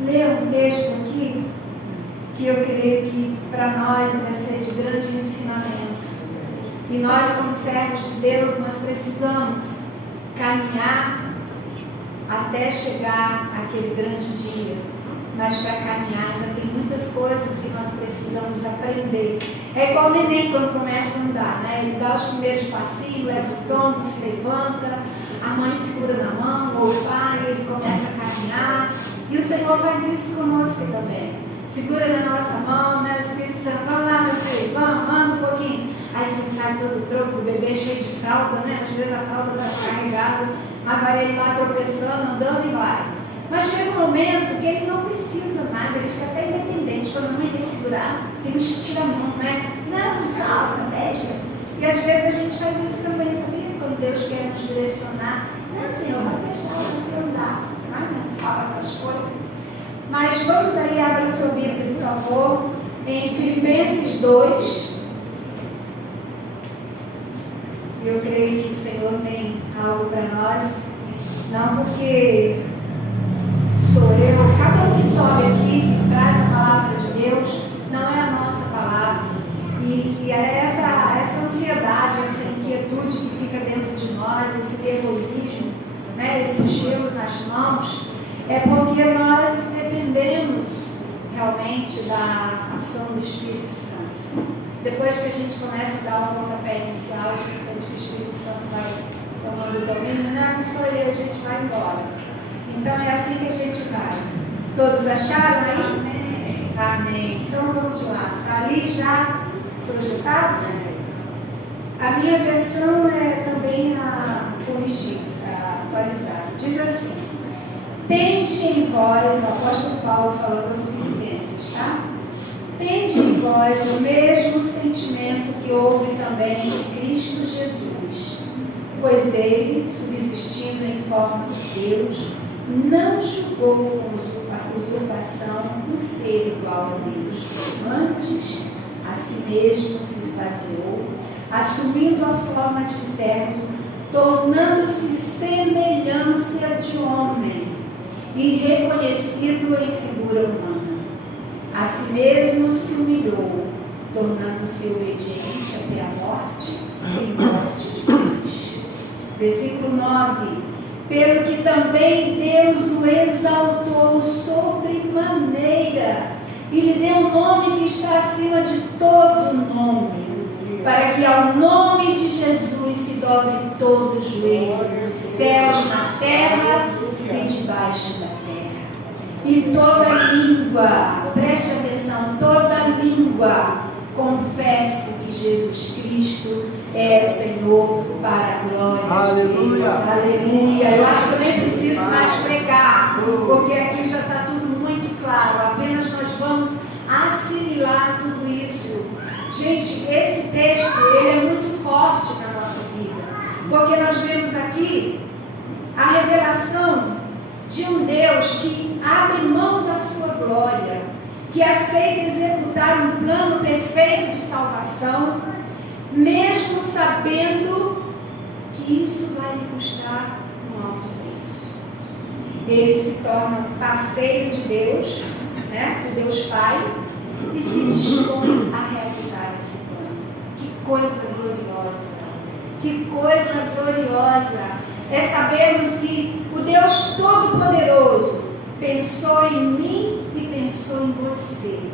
ler um texto aqui que eu creio que para nós vai ser de grande ensinamento. E nós, como servos de Deus, nós precisamos caminhar até chegar aquele grande dia. Mas para caminhar ainda tem muitas coisas que nós precisamos aprender. É igual o neném quando começa a andar, né? Ele dá os primeiros passinhos, leva o tombo, se levanta, a mãe segura na mão, ou o pai, ele começa a caminhar. E o Senhor faz isso conosco também. Segura na nossa mão, né? O Espírito Santo, vamos lá, meu filho, vamos, anda um pouquinho. Aí você sai todo troco, o bebê cheio de fralda, né? Às vezes a fralda está carregada, mas vai ele lá tropeçando, andando e vai. Mas chega um momento que ele não precisa mais, ele fica até independente. Quando a mãe vai segurar, temos que tirar a mão, né? Não, calma, deixa. E às vezes a gente faz isso também, sabia? Quando Deus quer nos direcionar. Não, Senhor, vai deixar você andar. Não fala essas coisas. Mas vamos aí, abra sua Bíblia, por favor, em Filipenses 2. Eu creio que o Senhor tem algo para nós. Não porque sou eu, cada um que sobe aqui, que traz a palavra de Deus, não é a nossa palavra. E é essa ansiedade, essa inquietude que fica dentro de nós, esse nervosismo, né, esse gelo nas mãos, é porque nós dependemos realmente da ação do Espírito Santo. Depois que a gente começa a dar o pontapé inicial, a gente sente que o Espírito Santo vai tomando o domínio. Não sou eu, a gente vai embora. Então é assim que a gente vai. Todos acharam aí? Amém. Amém. Então vamos lá. Está ali já projetado? A minha versão é também a corrigida, a atualizada. Diz assim: tende em vós, o apóstolo Paulo falando aos Filipenses, tá? Tende em vós o mesmo sentimento que houve também em Cristo Jesus, pois ele, subsistindo em forma de Deus, não julgou com usurpação o ser igual a Deus, antes a si mesmo se esvaziou, assumindo a forma de servo, tornando-se semelhança de homem e reconhecido em figura humana. A si mesmo se humilhou, tornando-se obediente até a morte e morte de cruz. Versículo 9: pelo que também Deus o exaltou sobremaneira e lhe deu um nome que está acima de todo nome, para que ao nome de Jesus se dobre todo o joelho, nos céus, na terra e debaixo da terra. E toda língua, preste atenção, toda língua confesse que Jesus Cristo é Senhor, para a glória de Deus. Aleluia. Eu acho que eu nem preciso mais pregar, porque aqui já está tudo muito claro. Apenas nós vamos assimilar tudo isso. Gente, esse texto, ele é muito forte para a nossa vida, porque nós vemos aqui a revelação de um Deus que abre mão da sua glória, que aceita executar um plano perfeito de salvação, mesmo sabendo que isso vai lhe custar um alto preço. Ele se torna parceiro de Deus, né, o Deus Pai, e se dispõe a realizar esse plano. Que coisa gloriosa! Que coisa gloriosa! É sabermos que o Deus Todo-Poderoso pensou em mim e pensou em você.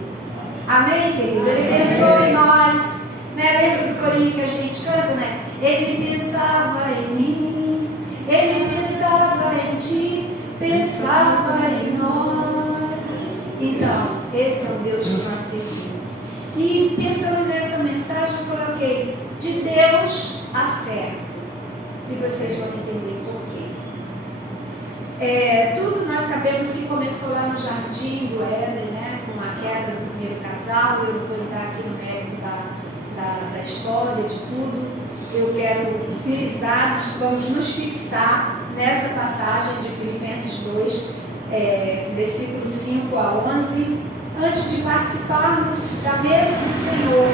Amém, querido? Ele pensou em nós. Né? Lembra do corinho que a gente canta, né? Ele pensava em mim, ele pensava em ti, pensava em nós. Então, esse é o Deus que nós servimos. E pensando nessa mensagem, eu coloquei de Deus a servo. E vocês vão entender por quê. Tudo nós sabemos que começou lá no jardim do Éden, né? Com a queda do primeiro casal. Eu não vou entrar aqui no mérito da história, de tudo. Eu quero frisar, nós vamos nos fixar nessa passagem de Filipenses 2, versículos 5 a 11. Antes de participarmos da mesa do Senhor,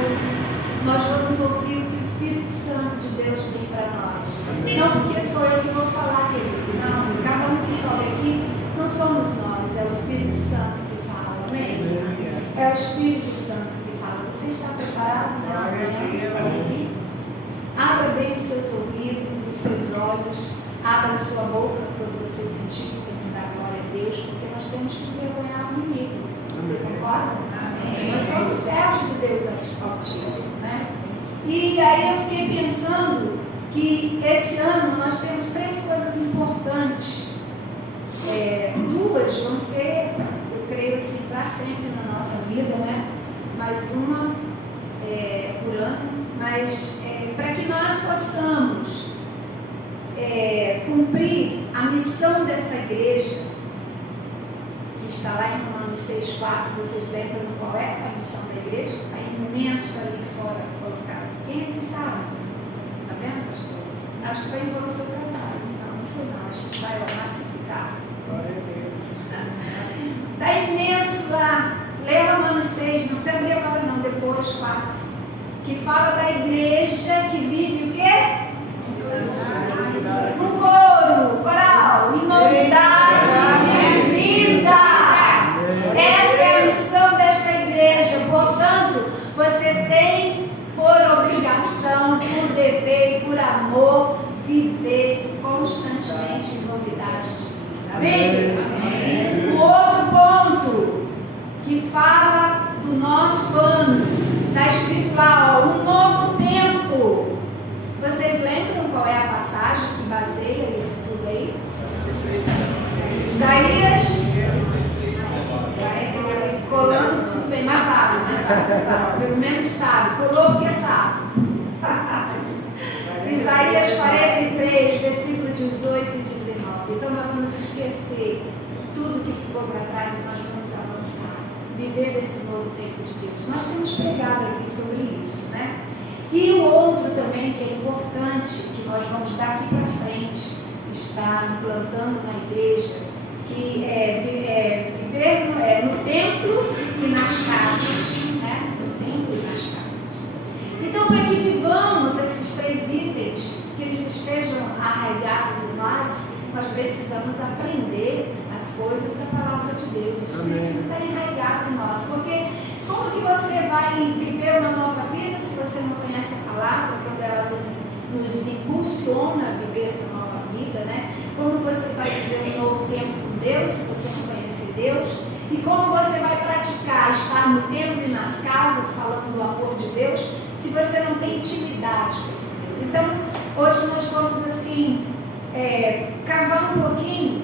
nós vamos ouvir o que o Espírito Santo de Deus tem para nós. Não porque sou eu que vou falar, querido. Não, cada um que sobe aqui não somos nós. mas é o Espírito Santo que fala, amém? É o Espírito Santo que fala. Você está preparado nessa manhã para ouvir? Abra bem os seus ouvidos, os seus olhos, abra a sua boca quando você sentir que tem que dar glória a Deus, porque nós temos que envergonhar o inimigo. Você concorda? Amém. Nós somos servos de Deus Altíssimo, né? E aí eu fiquei pensando que esse ano nós temos 3 coisas importantes. Duas vão ser, eu creio assim, para sempre na nossa vida, né? Mais uma por ano, mas para que nós possamos cumprir a missão dessa igreja, que está lá em Romanos 6,4, vocês lembram qual é a missão da igreja? Está imenso ali fora colocado. Quem é que sabe? Está vendo, pastor? Acho que foi em você o trabalho. Não foi não, a gente vai lá massificar. Está imenso lá. Lê Romanos 6, não precisa abrir agora não, depois 4. Que fala da igreja que vive o quê? No coro, coral, em novidade de vida. Essa é a missão desta igreja. Portanto, você tem por obrigação, por dever e por amor viver constantemente em novidade de vida. Amém? Amém. O outro ponto que fala do nosso ano, está escrito lá, ó, um novo tempo. Vocês lembram qual é a passagem que baseia isso tudo aí? Isaías, colando tudo bem, mas vale, né? Pelo menos sabe, colou porque sabe. Isaías 43, versículo 18 e 19. Então nós vamos esquecer tudo que ficou para trás e nós vamos avançar, viver esse novo tempo de Deus. Nós temos pregado aqui sobre isso, né? E o outro também que é importante, que nós vamos daqui para frente, estar implantando na igreja, que é viver no templo e nas casas, né? No templo e nas casas. Então, para que vivamos esses 3 itens, que eles estejam arraigados em nós precisamos aprender as coisas da palavra de Deus. Isso precisa estar enraizado em nós, porque como que você vai viver uma nova vida se você não conhece a palavra, quando ela nos impulsiona a viver essa nova vida, né? Como você vai viver um novo tempo com Deus se você não conhece Deus? E como você vai praticar estar no templo e nas casas falando do amor de Deus se você não tem intimidade com esse Deus? Então, hoje nós vamos assim cavar um pouquinho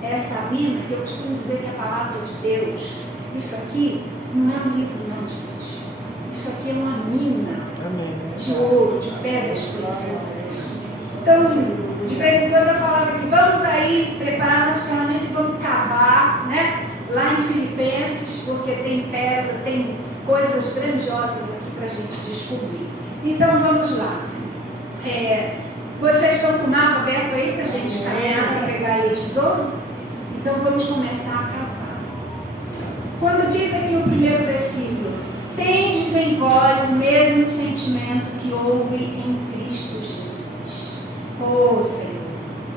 essa mina, que eu costumo dizer que é a palavra de Deus. Isso aqui não é um livro não, gente. Isso aqui é uma mina de ouro, de pedras preciosas. Então, de vez em quando eu falava que vamos aí preparar nossa ferramenta e vamos cavar, né? Lá em Filipenses, porque tem pedra, tem coisas grandiosas aqui para a gente descobrir. Então vamos lá. Vocês estão com o mapa aberto aí para a gente caminhar para pegar aí o tesouro? Então vamos começar a cavar. Quando diz aqui o primeiro versículo, tendes em vós o mesmo sentimento que houve em Cristo Jesus. Oh Senhor,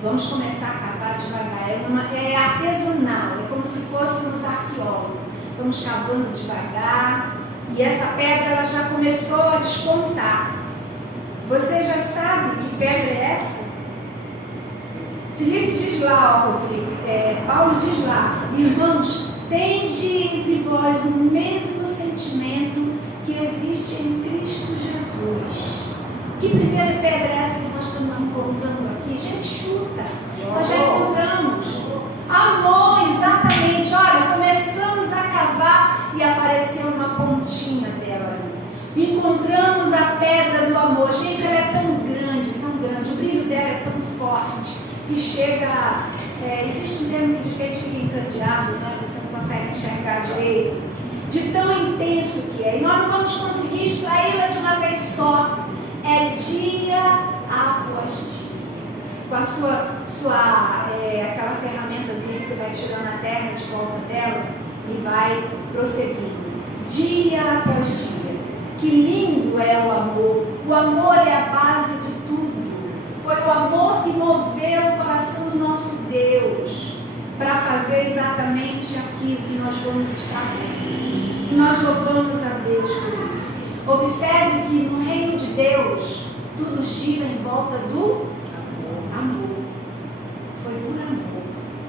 vamos começar a cavar devagar. É artesanal, é como se fôssemos arqueólogos. Vamos cavando devagar e essa pedra ela já começou a despontar. Você já sabe que pedra é essa? Filipe diz lá, Paulo diz lá, irmãos, tende entre vós o mesmo sentimento que existe em Cristo Jesus. Que primeira pedra é essa que nós estamos encontrando aqui? Gente, chuta, nós já encontramos. Amor, exatamente. Olha, começamos a cavar e apareceu uma pontinha dela ali. Encontramos a pedra do amor. Gente, ela é tão grande, o brilho dela é tão forte que chega existe um termo que diz que a gente fica encandeado, né? Você não consegue enxergar direito, de tão intenso que é, e nós não vamos conseguir extraí-la de uma vez só, é dia após dia, com a sua aquela ferramentazinha que você vai tirando a terra de volta dela e vai prosseguindo, dia após dia. Que lindo é o amor é a base de tudo. Foi o amor que moveu o coração do nosso Deus para fazer exatamente aquilo que nós vamos estar vendo. Nós louvamos a Deus por isso. Observe que no reino de Deus, tudo gira em volta do amor. Foi por amor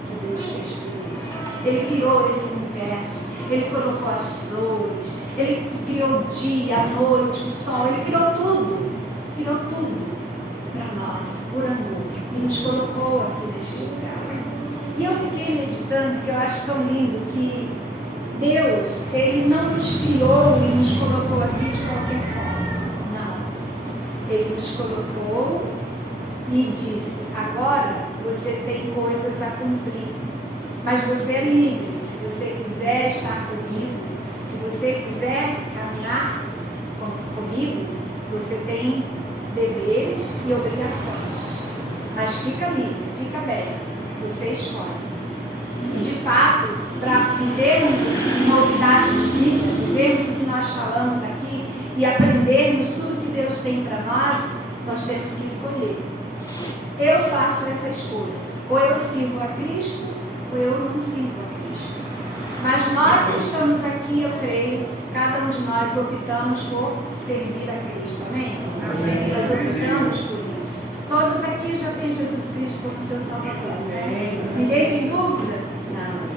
que Deus fez tudo isso. Ele criou esse universo, Ele colocou as flores, Ele criou o dia, a noite, o sol, Ele criou tudo para nós, por amor, e nos colocou aqui neste lugar. E eu fiquei meditando, porque eu acho tão lindo que Deus, Ele não nos criou e nos colocou aqui de qualquer forma. Não. Ele nos colocou e disse: agora você tem coisas a cumprir. Mas você é livre. Se você quiser estar comigo, se você quiser caminhar comigo, você tem deveres e obrigações. Mas fica livre, fica aberto. Você escolhe. E de fato, para vivermos novidades de vida, vivermos o que nós falamos aqui e aprendermos tudo que Deus tem para nós, nós temos que escolher. Eu faço essa escolha. Ou eu sirvo a Cristo, ou eu não sirvo a Cristo. Mas nós que estamos aqui, eu creio, cada um de nós optamos por servir a Cristo. Amém? Amém. Nós optamos por isso. Todos aqui já têm Jesus Cristo como seu Salvador, né? Ninguém tem dúvida? Não.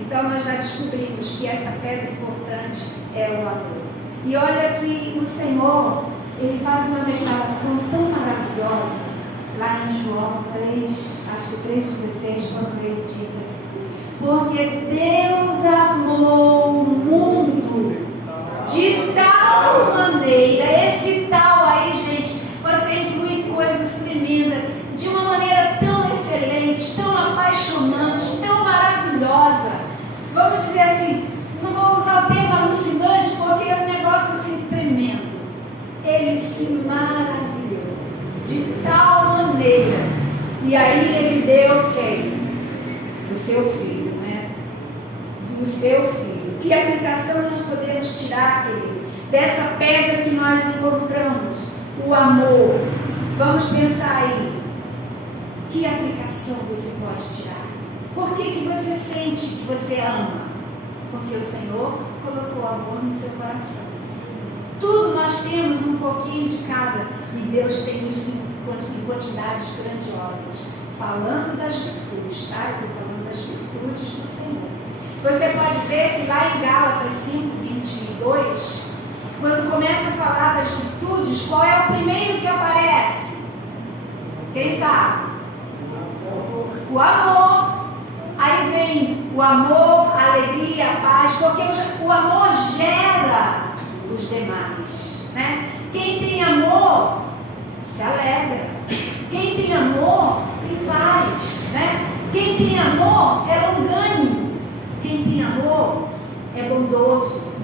Então nós já descobrimos que essa pedra importante é o amor. E olha que o Senhor, Ele faz uma declaração tão maravilhosa, lá em João 3, acho que 3,16, quando Ele diz assim: porque Deus amou o mundo de tal maneira, esse tal aí, gente, você inclui coisas tremendas, de uma maneira tão excelente, tão apaixonante, tão maravilhosa. Vamos dizer assim, não vou usar o termo alucinante, porque é um negócio assim tremendo. Ele se maravilhou de tal maneira. E aí Ele deu quem? O seu filho, né? Do seu filho. Que aplicação nós podemos tirar, querido, dessa pedra que nós encontramos? O amor. Vamos pensar aí. Que aplicação você pode tirar? Por que você sente que você ama? Porque o Senhor colocou amor no seu coração. Tudo nós temos um pouquinho de cada. E Deus tem isso em quantidades grandiosas. Falando das virtudes, tá? Eu estou falando das virtudes do Senhor. Você pode ver que lá em Gálatas 5:22, quando começa a falar das virtudes, qual é o primeiro que aparece? Quem sabe? O amor. Aí vem o amor, a alegria, a paz, porque o amor gera os demais, né? Quem tem amor se alegra. Quem tem amor tem paz, né? Quem tem amor é longânimo. Quem tem amor é bondoso.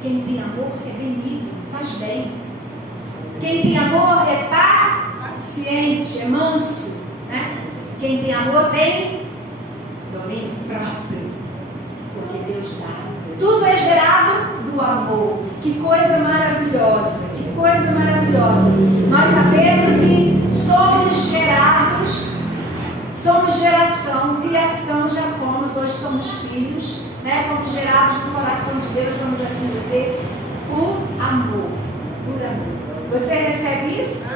Quem tem amor é benigno, faz bem. Quem tem amor é paciente, é manso, né? Quem tem amor tem domínio próprio, porque Deus dá. Tudo é gerado do amor. Que coisa maravilhosa, que coisa maravilhosa. Nós sabemos que somos gerados, somos geração, criação, já fomos, hoje somos filhos, né? Fomos gerados no coração de Deus, vamos assim dizer, por amor, por amor. Você recebe isso?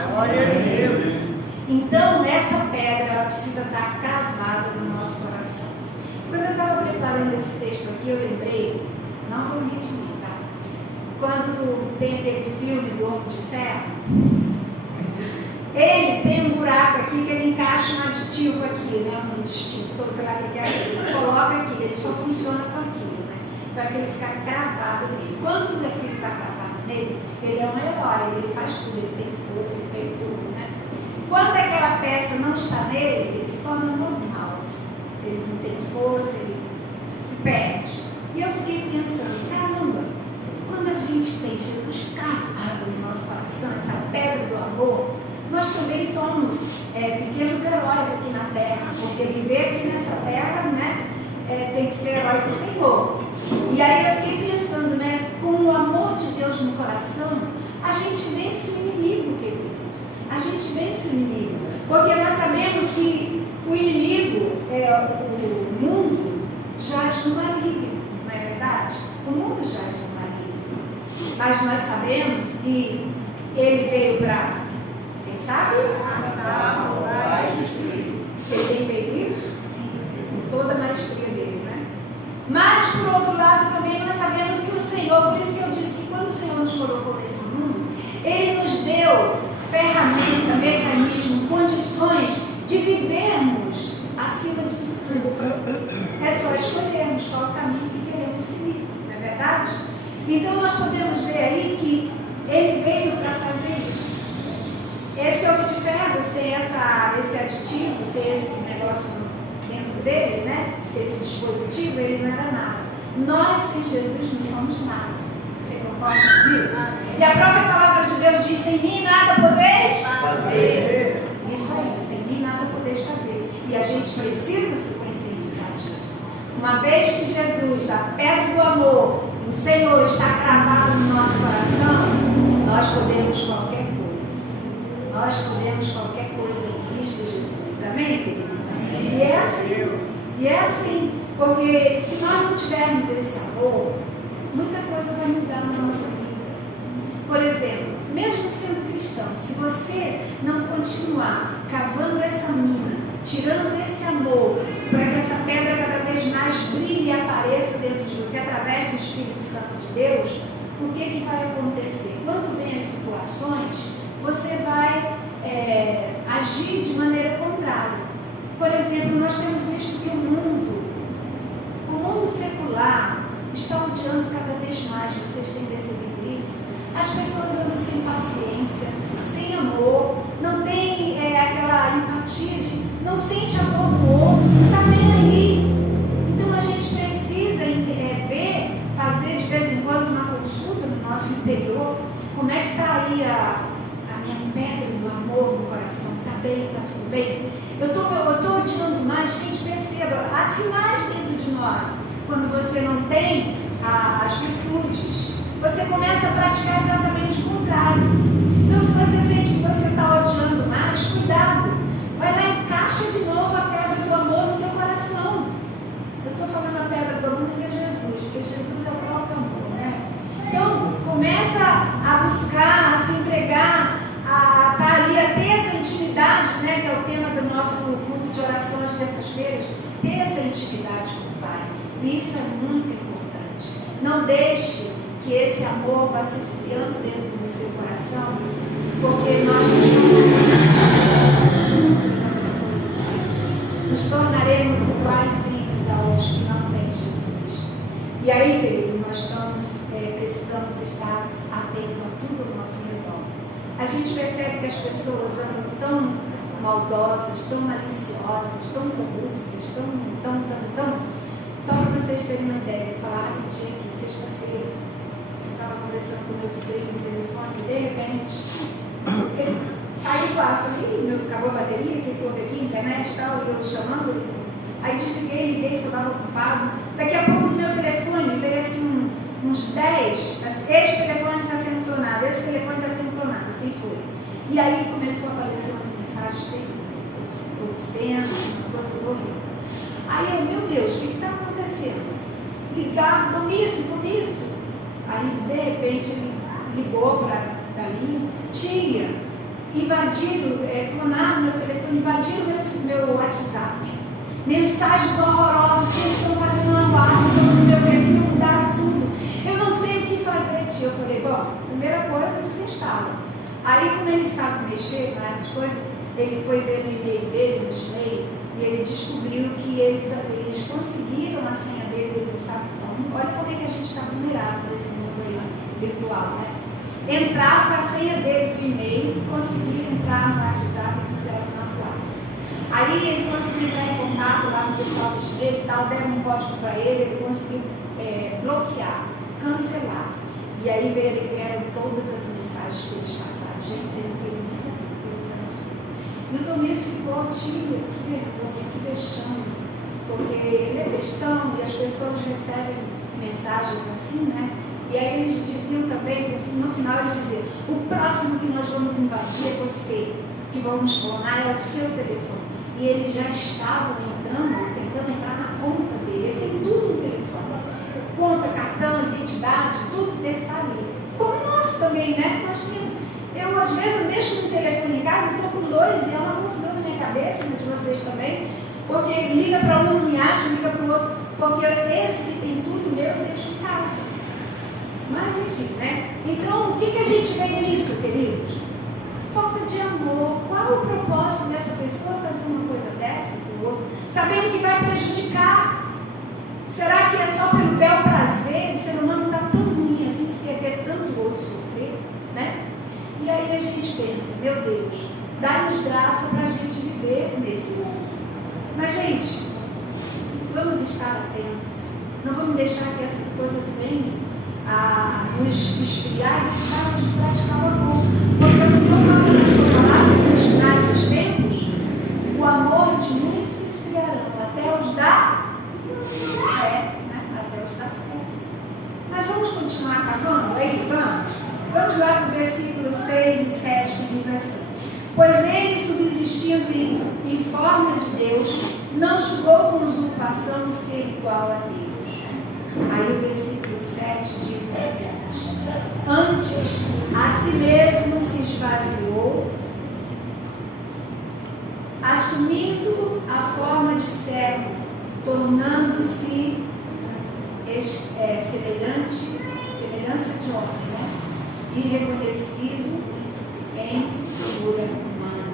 Então, essa pedra, ela precisa estar cravada no nosso coração. Quando eu estava preparando esse texto aqui, eu lembrei, não vou rir de mim, tá? Quando tem aquele filme do Homem de Ferro, ele tem um buraco aqui que ele encaixa um aditivo aqui, né? Um distintor, sei lá o que é, ele coloca aqui, ele só funciona com aquilo, né? Então aquele fica cravado nele. Quando aquilo está cravado nele, ele é um herói, ele faz tudo, ele tem força, ele tem tudo, né? Quando aquela peça não está nele, ele se torna normal. Ele não tem força, ele se perde. E eu fiquei pensando, caramba, quando a gente tem Jesus cravado no nosso coração, essa pedra do amor, nós também somos pequenos heróis aqui na terra, porque viver aqui nessa terra, né, tem que ser herói do Senhor. E aí eu fiquei pensando, né, com o amor de Deus no coração, a gente vence o inimigo, querido. A gente vence o inimigo, porque nós sabemos que O inimigo, o mundo, jaz no maligno, não é verdade? O mundo jaz no maligno. Mas nós sabemos que ele veio para, quem sabe? Ele tem feito isso? Com toda a maestria dele, né? Mas, por outro lado, também nós sabemos que o Senhor, por isso que eu disse que quando o Senhor nos colocou nesse mundo, Ele nos deu ferramenta, mecanismo, condições de vivermos acima disso tudo. É só escolhermos qual o caminho que queremos seguir, não é verdade? Então nós podemos ver aí que Ele veio para fazer isso. Esse homem de ferro, sem esse aditivo, sem esse negócio dentro dele, né? Sem esse dispositivo, ele não era nada. Nós, sem Jesus, não somos nada. Você concorda comigo? E a própria palavra de Deus diz: sem mim nada podeis fazer. Isso aí, sem mim nada podeis fazer. E a gente precisa se conscientizar disso. Uma vez que Jesus, a pedra do amor, o Senhor está cravado no nosso coração, nós podemos qualquer coisa. Nós podemos qualquer coisa em Cristo Jesus. Amém, querido? E é assim, porque se nós não tivermos esse amor, muita coisa vai mudar na nossa vida. Por exemplo, mesmo sendo cristão, se você não continuar cavando essa mina, tirando esse amor, para que essa pedra cada vez mais brilhe e apareça dentro de você através do Espírito Santo de Deus, o que vai acontecer? Quando vem as situações, você vai agir de maneira contrária. Por exemplo, nós temos visto que o mundo secular está odiando cada vez mais. Vocês têm percebido isso? As pessoas andam sem paciência, sem amor, não tem aquela empatia, não sente amor no outro, não está nem aí. Então a gente precisa fazer de vez em quando uma consulta no nosso interior, como é que está aí a minha pedra do amor no coração, está bem, está tudo bem? Eu estou odiando mais, gente, perceba, há sinais dentro de nós. Quando você não tem as virtudes, você começa a praticar exatamente o contrário. Então, se você sente que você está odiando mais, cuidado. Vai lá e encaixa de novo a pedra do amor no teu coração. Eu estou falando a pedra do amor, mas é Jesus, porque Jesus é o próprio amor, né? Então, começa a buscar, a se entregar, a estar ali, a ter essa intimidade, né, que é o tema do nosso culto de oração às terças-feiras, ter essa intimidade com o Pai. E isso é muito importante. Não deixe que esse amor vá se esfriando dentro do seu coração, porque nós nos tornaremos iguaizinhos aos que não têm Jesus. E aí, querido, nós precisamos estar atentos a tudo ao nosso redor. A gente percebe que as pessoas andam tão maldosas, tão maliciosas, tão corruptas, tão. Só para vocês terem uma ideia, eu falava um dia aqui, sexta-feira, eu estava conversando com meu sobrinho no telefone e de repente ele saiu do ar. Eu falei: acabou a bateria, o que houve aqui, internet e tal, e eu chamando ele. Aí desliguei, liguei, se eu estava ocupado. Daqui a pouco no meu telefone veio assim uns 10, este telefone está sendo clonado, este telefone está sendo clonado, assim foi. E aí começou a aparecer umas mensagens terríveis, obscenas, umas coisas horríveis. Aí eu, meu Deus, o que está acontecendo? Ligava, tome isso. Aí de repente ele ligou para dali, tinha invadido, clonado meu telefone, invadido meu WhatsApp. Mensagens horrorosas, eles estão fazendo uma base no meu perfil, mudaram tudo. Eu não sei o que fazer, tia. Eu falei: bom, primeira coisa, desinstala. Aí, como ele sabe mexer nas coisas, ele foi ver no e-mail dele, no Gmail, e ele descobriu que eles conseguiram a senha dele, ele não sabe como. Olha como é que a gente está vulnerável nesse mundo aí virtual, né? Entraram com a senha dele do e-mail, conseguiram entrar no WhatsApp e fizeram uma base. Aí ele conseguiu entrar em contato lá com o pessoal do Gmail e tal, deram um código para ele conseguiu bloquear, cancelar. E aí vieram todas as mensagens que eles passaram. Gente, sendo que ele não sabia, coisas absurdas. E o Domingos ficou: tia, que vergonha, que vexame, porque ele é cristão e as pessoas recebem mensagens assim, né? E aí eles diziam também, no final eles diziam: o próximo que nós vamos invadir é você, que vamos clonar é o seu telefone. e eles já estavam tentando entrar na conta dele. Ele tem tudo no telefone, conta, cartão, identidade, tudo dele está ali. Como nós também, né? Eu às vezes deixo um telefone em casa e estou com dois, e é uma confusão na minha cabeça, né, de vocês também, porque liga para um, não me acha, liga para o outro, porque esse que tem tudo meu eu deixo em casa. Mas enfim, né? Então, o que a gente vê nisso, queridos? Falta de amor. Qual o propósito dessa pessoa fazer uma coisa dessa para o outro, sabendo que vai prejudicar? Será que é só pelo bel prazer? O ser humano está tão ruim assim que quer ver tanto outro sofrer, né? E aí a gente pensa, meu Deus, dá-nos graça para a gente viver nesse mundo. Mas, gente, vamos estar atentos. Não vamos deixar que essas coisas venham a nos esfriar e deixar de praticar o amor. Porque o Senhor fala na sua palavra que nos finais dos tempos, o amor de muitos se esfriarão, até os da fé, né? Até os da fé. Mas vamos continuar cavando aí? Vamos lá para o versículo 6 e 7 que diz assim: pois ele, subsistindo em forma de Deus, não julgou com usurpação ser igual a Deus. Aí o versículo 7 diz o seguinte: antes a si mesmo se esvaziou, assumindo a forma de servo, tornando-se semelhança de homem, né? E reconhecido em figura humana.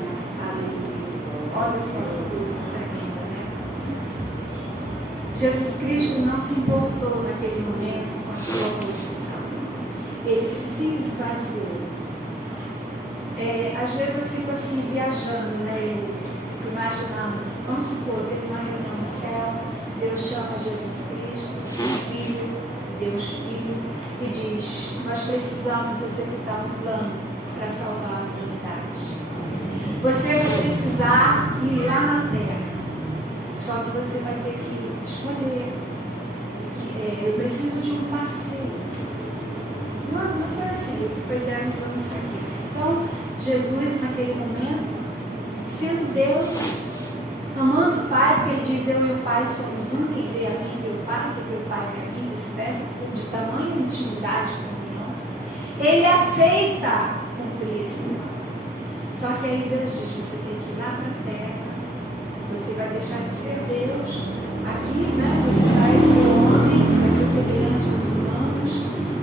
Aleluia. Olha só que coisa tremenda, né? Jesus Cristo não se importou naquele momento com a sua posição. Ele se esvaziou. Às vezes eu fico assim, viajando, né? Eu fico imaginando, vamos supor, teve uma reunião no céu, Deus chama Jesus Cristo, Filho, Deus Filho, e diz: nós precisamos executar um plano para salvar a humanidade. Você vai precisar ir lá na terra, só que você vai ter que escolher. Eu preciso de um parceiro. Não foi assim, eu fui idealizando isso aqui. Então, Jesus, naquele momento, sendo Deus, amando o Pai, porque ele diz: eu e o Pai somos um, quem vê a mim vê o Pai, quem vê o Pai vê a mim, vice-versa, de tamanha intimidade com a união, ele aceita cumprir esse plano. Só que aí Deus diz: você tem que ir lá para a terra, você vai deixar de ser Deus aqui, né? Você vai ser homem, vai ser semelhante aos humanos,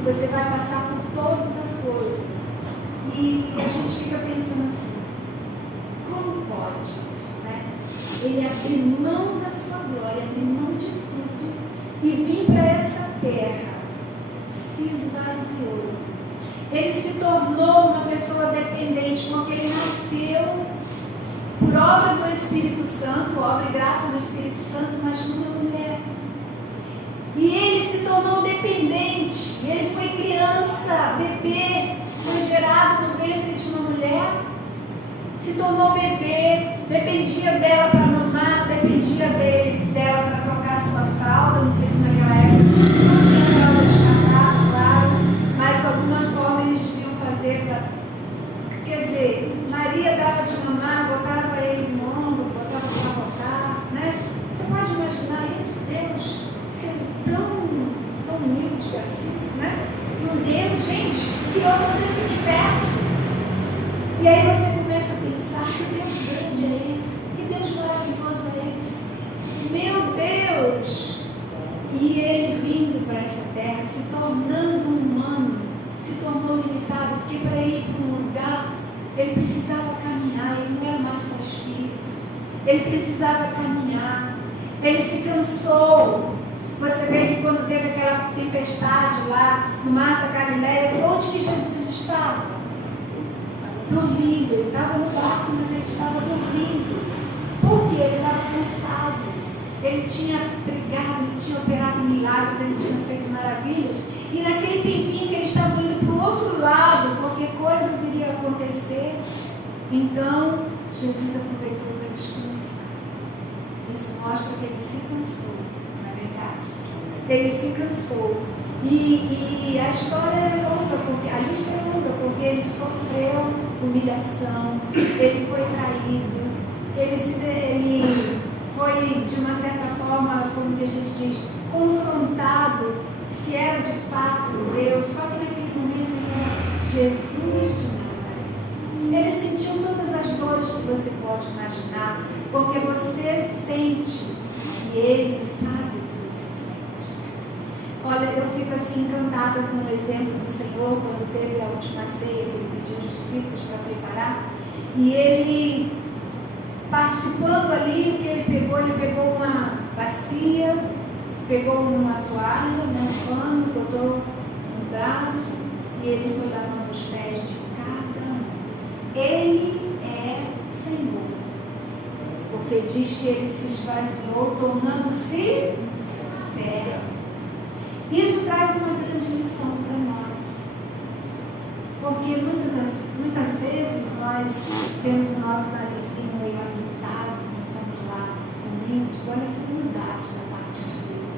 você vai passar por todas as coisas. E a gente fica pensando assim: como pode isso, né? Ele abriu mão da sua glória, abriu mão de tudo e vir para essa terra, se esvaziou. Ele se tornou uma pessoa dependente, porque ele nasceu por obra do Espírito Santo, obra e graça do Espírito Santo, mas de uma mulher. E ele se tornou dependente. Ele foi criança, bebê, foi gerado no ventre de uma mulher, se tornou bebê, dependia dela para mamar, dependia dela para trocar a sua fralda. Não sei se naquela época não tinha fralda descartável, claro, mas de alguma forma eles deviam fazer para. Quer dizer, Maria dava de mamar, botava ele no ombro, botava para botar, né? Você pode imaginar isso, Deus sendo tão humilde assim, né? Um Deus, gente, criou todo esse universo. E aí você começa a pensar: que Deus grande é esse? Que Deus maravilhoso é esse? Meu Deus! E ele vindo para essa terra, se tornando humano, se tornou limitado, porque para ir para um lugar, ele precisava caminhar, ele não era mais só espírito, ele precisava caminhar, ele se cansou. Você vê que quando teve aquela tempestade lá no Mar da Galileia, onde que Jesus estava? Dormindo. Ele estava no barco, mas ele estava dormindo. Por quê? Ele estava cansado. Ele tinha pregado, ele tinha operado milagres, ele tinha feito maravilhas. E naquele tempinho que ele estava indo para o outro lado, porque coisas iriam acontecer, então Jesus aproveitou para descansar. Isso mostra que ele se cansou, não é verdade? Ele se cansou. E a história é longa, porque a lista é longa, porque ele sofreu humilhação, ele foi traído, ele foi, de uma certa forma, como que a gente diz, confrontado se era de fato Deus, só que naquele momento ele era Jesus de Nazaré. Ele sentiu todas as dores que você pode imaginar, porque você sente e ele sabe o que você sente. Olha, eu fico assim encantada com o exemplo do Senhor, quando teve a última ceia, que ele pediu os discípulos para preparar, e ele, participando ali, o que ele pegou uma bacia, pegou uma toalha, um pano, botou no braço, e ele foi lavando os pés de cada um. Ele é Senhor, porque diz que ele se esvaziou, tornando-se servo. Isso traz uma grande lição para nós, porque muitas vezes nós temos o nosso narizinho meio arrebitado, começamos lá humildes. Olha que humildade da parte de Deus.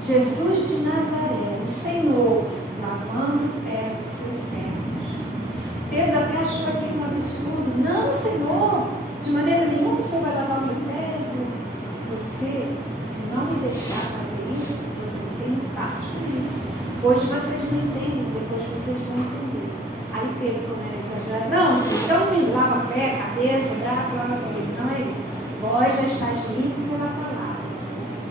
Jesus de Nazaré, o Senhor, lavando o pé dos seus servos. Pedro até achou aquilo um absurdo. Não, Senhor, de maneira nenhuma o Senhor vai lavar o meu pé. Você, se não me deixar fazer isso, você não tem parte comigo. Hoje vocês não entendem, depois vocês vão entender. Aí Pedro começa a exagerar. Não, então me lava pé, cabeça, braço, lava cabelo. Não é isso. Vós já estáis limpo pela palavra.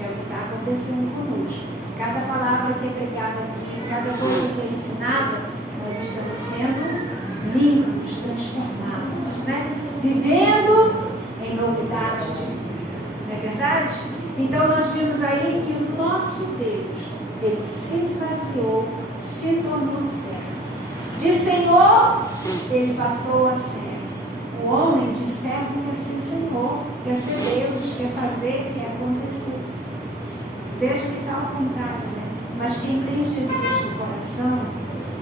É o que está acontecendo conosco. Cada palavra que é pregada aqui, cada coisa que é ensinada, nós estamos sendo limpos, transformados, né? Vivendo em novidade de vida. Não é verdade? Então nós vimos aí que o nosso Deus, ele se esvaziou, se tornou servo. De Senhor, ele passou a servo. O homem de servo quer ser Senhor, quer ser Deus, quer fazer, quer acontecer. Veja que está ao contrário, né? Mas quem tem Jesus no coração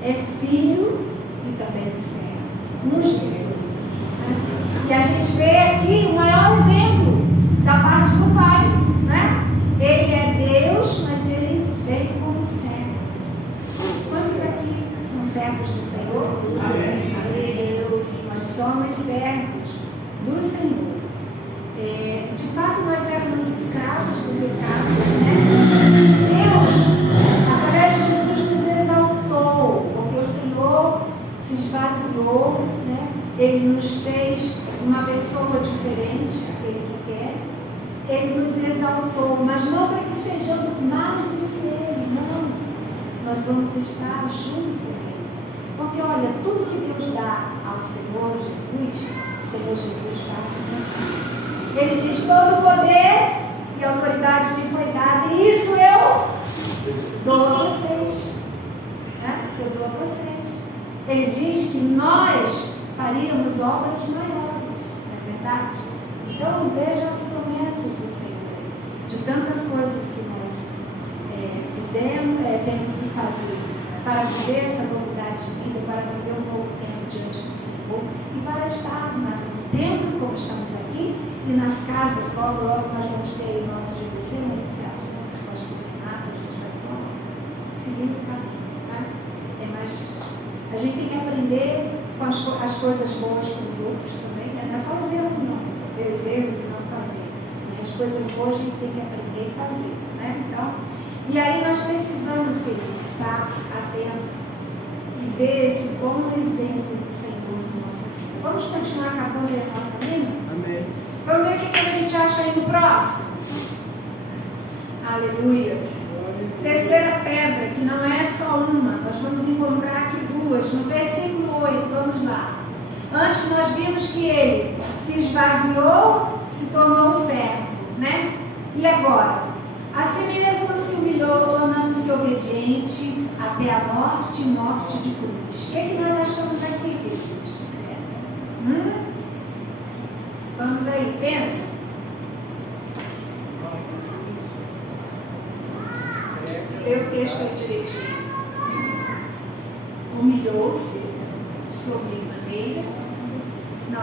é filho e também servo. Uns dos outros. Né? E a gente vê aqui o maior exemplo da parte do Pai, né? Ele é Deus, mas ele veio como servo. Quantos aqui são servos do Senhor? Amém. Nós somos servos do Senhor. De fato, nós éramos escravos do pecado, né? Deus, através de Jesus, nos exaltou, porque o Senhor se esvaziou, né? Ele nos fez uma pessoa diferente, aquele que quer. Ele nos exaltou, mas não para que sejamos mais do que Ele, não. Nós vamos estar junto com Ele. Porque, olha, tudo que Deus dá ao Senhor Jesus, o Senhor Jesus passa na vida. Ele diz: todo o poder e autoridade me foi dada, e isso eu dou a vocês. Né? Eu dou a vocês. Ele diz que nós faríamos obras maiores, não é verdade? Então, veja as promessas do Senhor, de tantas coisas que nós temos que fazer para viver essa novidade de vida, para viver um novo tempo diante do Senhor e para estar no templo, como estamos aqui, e nas casas. Logo nós vamos ter o nosso GBC, mas esse assunto que nós Renato, a gente vai só seguindo o caminho. Tá? Mas a gente tem que aprender com as coisas boas com os outros também, né? Não é só os erros, não. Ver os erros e não fazer. Mas as coisas boas a gente tem que aprender a fazer. Né? Então, e aí nós precisamos, queridos, estar atento e ver esse bom exemplo do Senhor na nossa vida. Vamos continuar cavando a nossa mina? Amém. Vamos ver o que a gente acha aí no próximo. Aleluia. Terceira pedra, que não é só uma, nós vamos encontrar aqui duas. No versículo 8, vamos lá. Antes nós vimos que ele se esvaziou, se tornou servo, né? E agora? Assim mesmo se humilhou, tornando-se obediente até a morte e morte de cruz. O que é que nós achamos aqui, queridos? Vamos aí, pensa. Lê o texto aí direitinho. Humilhou-se sobremaneira. Não,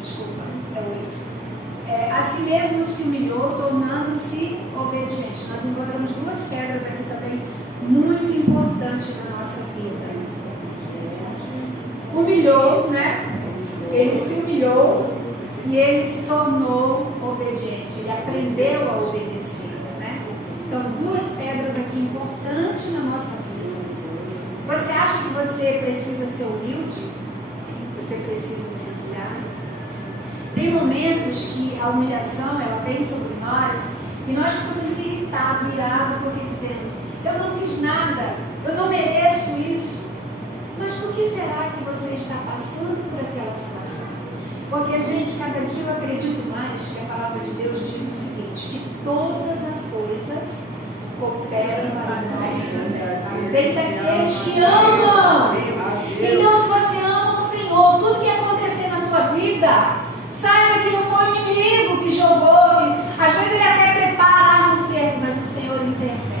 desculpa, é 8. Assim mesmo se humilhou, tornando-se obediente. Nós encontramos duas pedras aqui também muito importantes na nossa vida. Humilhou, né? Ele se humilhou, e ele se tornou obediente, ele aprendeu a obedecer, né? Então, duas pedras aqui importantes na nossa vida. Você acha que você precisa ser humilde? Você precisa se humilhar? Tem momentos que a humilhação, ela vem sobre nós e nós ficamos irritados, irados, porque dizemos: eu não fiz nada, eu não mereço isso. Mas por que será que você está passando por aquela situação? Porque a gente, cada dia eu acredito mais que a palavra de Deus diz o seguinte, que todas as coisas cooperam para o nosso bem, para o bem daqueles que amam. Então, se você ama o Senhor, tudo que acontecer na tua vida, saiba que não foi o inimigo que jogou, que às vezes ele até prepara no cerco, mas o Senhor intervém.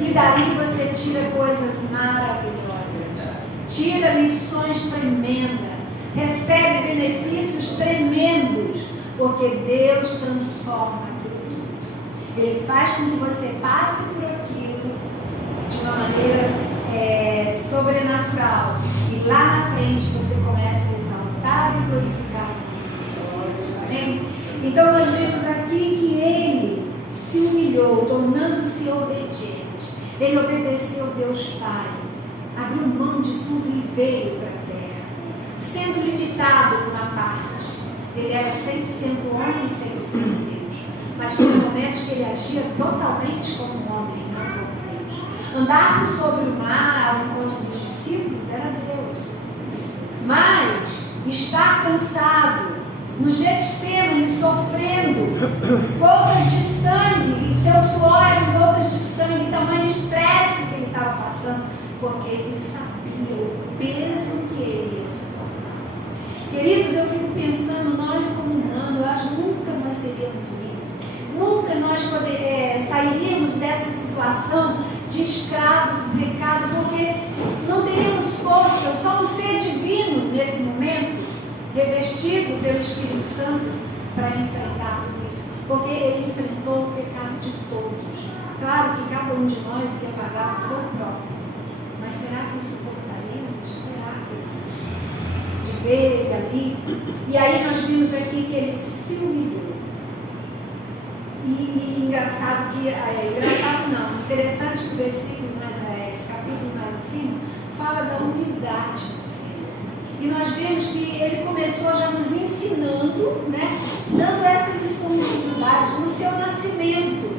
E dali você tira coisas maravilhosas, tira lições tremendas, recebe benefícios tremendos, porque Deus transforma aquilo tudo. Ele faz com que você passe por aquilo de uma maneira sobrenatural. E lá na frente você começa a exaltar e glorificar o nome do Senhor. Amém? Então nós vemos aqui que ele se humilhou, tornando-se obediente. Ele obedeceu Deus Pai, abriu mão de tudo e veio para a terra, sendo limitado numa parte. Ele era 100% homem e 100% Deus, mas tinha momentos que ele agia totalmente como homem, não como Deus. Andar sobre o mar ao encontro dos discípulos era Deus, mas estar cansado no Getsemane, sofrendo gotas de sangue, e seu suor eram gotas de sangue, tamanho estresse que ele estava passando, porque ele sabia o peso que ele ia suportar. Queridos, eu fico pensando, nós como humanos, nós nunca nós seríamos livres, nunca nós sairíamos dessa situação de escravo do pecado, porque não teríamos força, só um ser divino nesse momento, revestido pelo Espírito Santo, para enfrentar tudo isso, porque ele enfrentou o pecado de todos. Claro que cada um de nós ia pagar o seu próprio, mas será que suportaríamos? Será que de ver ele ali? E aí nós vimos aqui que ele se humilhou. E engraçado que, interessante que o versículo, esse capítulo mais acima, fala da humildade do Senhor. E nós vemos que ele começou já nos ensinando, né, dando essa lição de humildade no seu nascimento.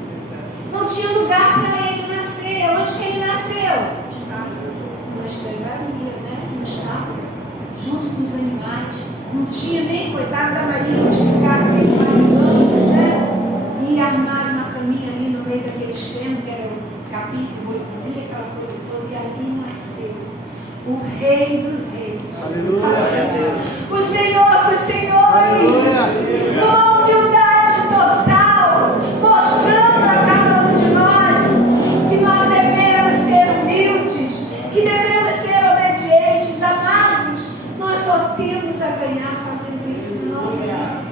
Não tinha lugar para ele nascer. Onde que ele nasceu? Na estrebaria, né? No estábulo, junto com os animais. Não tinha nem, coitado da Maria, onde ficar aquele marimando, né? E armar uma caminha ali no meio daqueles feno, que era o capim que o boi comia, aquela coisa toda, e ali nasceu o Rei dos Reis. Aleluia. O Senhor dos Senhores. Uma humildade total, mostrando a cada um de nós que nós devemos ser humildes, que devemos ser obedientes, amados. Nós só temos a ganhar fazendo isso no nosso vida.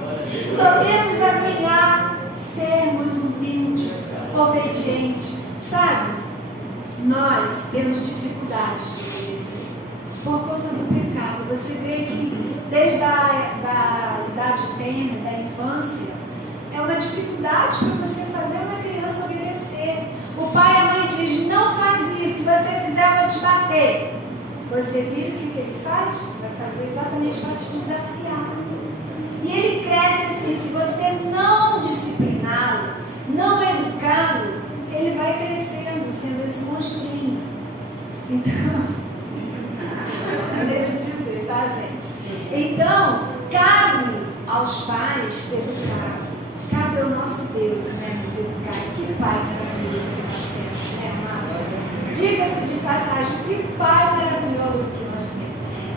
Só temos a ganhar sermos humildes, obedientes. Sabe, nós temos dificuldade por conta do pecado. Você vê que desde a idade tenra, da infância, é uma dificuldade para você fazer uma criança obedecer. O pai e a mãe dizem: não faz isso, se você fizer eu vou te bater. Você vira o que ele faz? Vai fazer exatamente para te desafiar. E ele cresce assim. Se você não discipliná-lo, não educá-lo, ele vai crescendo, sendo esse monstrinho. Então, maneira de dizer, tá, gente? Então, cabe aos pais educar, cabe ao nosso Deus, né, nos educar. Que pai maravilhoso que nós temos, né, amado? Diga-se de passagem, que pai maravilhoso que nós temos.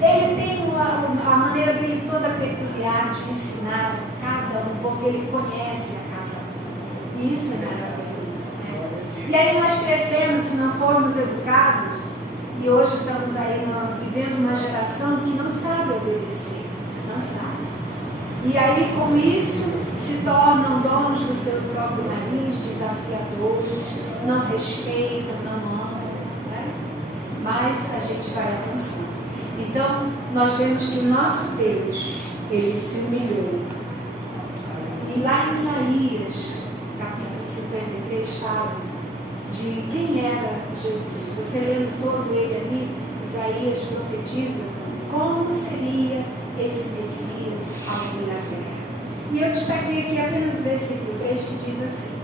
Ele tem a maneira dele toda peculiar de ensinar cada um, porque ele conhece a cada um. E isso é maravilhoso, né? E aí nós crescemos, se não formos educados. E hoje estamos aí vivendo uma geração que não sabe obedecer, não sabe. E aí com isso se tornam donos do seu próprio nariz, desafiadores, não respeitam, não amam, né? Mas a gente vai avançando. Então nós vemos que o nosso Deus, ele se humilhou E lá em Isaías, capítulo 53, fala de quem era Jesus. Você lendo todo ele ali, Isaías profetiza como seria esse Messias ao vir à terra. E eu destaquei aqui apenas o versículo 3 que diz assim: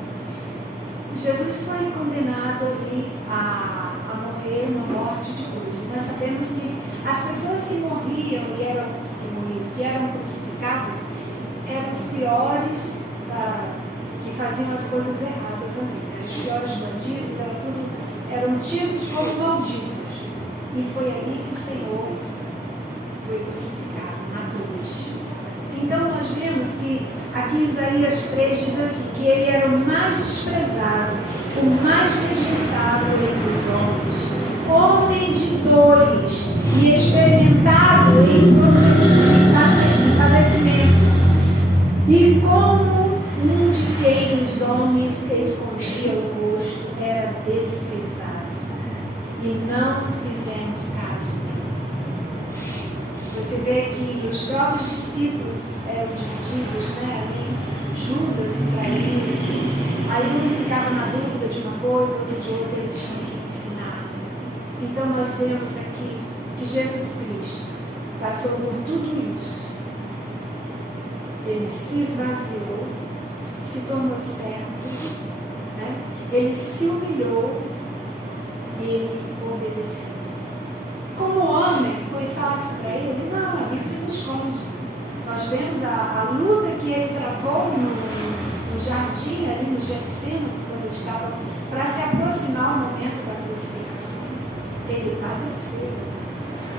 Jesus foi condenado ali a morrer uma morte de cruz. Nós sabemos que as pessoas que morriam que eram crucificadas eram os piores, que faziam as coisas erradas ali. Os piores bandidos eram tidos como malditos. E foi ali que o Senhor foi crucificado, na cruz. Então nós vemos que aqui em Isaías 3 diz assim, que ele era o mais desprezado, o mais rejeitado entre os homens, homem de dores e experimentado em padecimento, e como um de quem os homens escondiam o rosto, era desprezado, e não fizemos caso dele. Você vê que os próprios discípulos eram divididos, né? Ali, Judas e traíram. Aí um ficava na dúvida de uma coisa, outro de outra, eles tinham que ensinar. Então nós vemos aqui que Jesus Cristo passou por tudo isso. Ele se esvaziou, se tornou servo, né? Ele se humilhou e ele obedeceu. Como homem, foi fácil para ele? Não, a Bíblia não esconde. Nós vemos a luta que ele travou no jardim, ali no Getsemane, quando ele estava para se aproximar o momento da crucificação. Ele padeceu,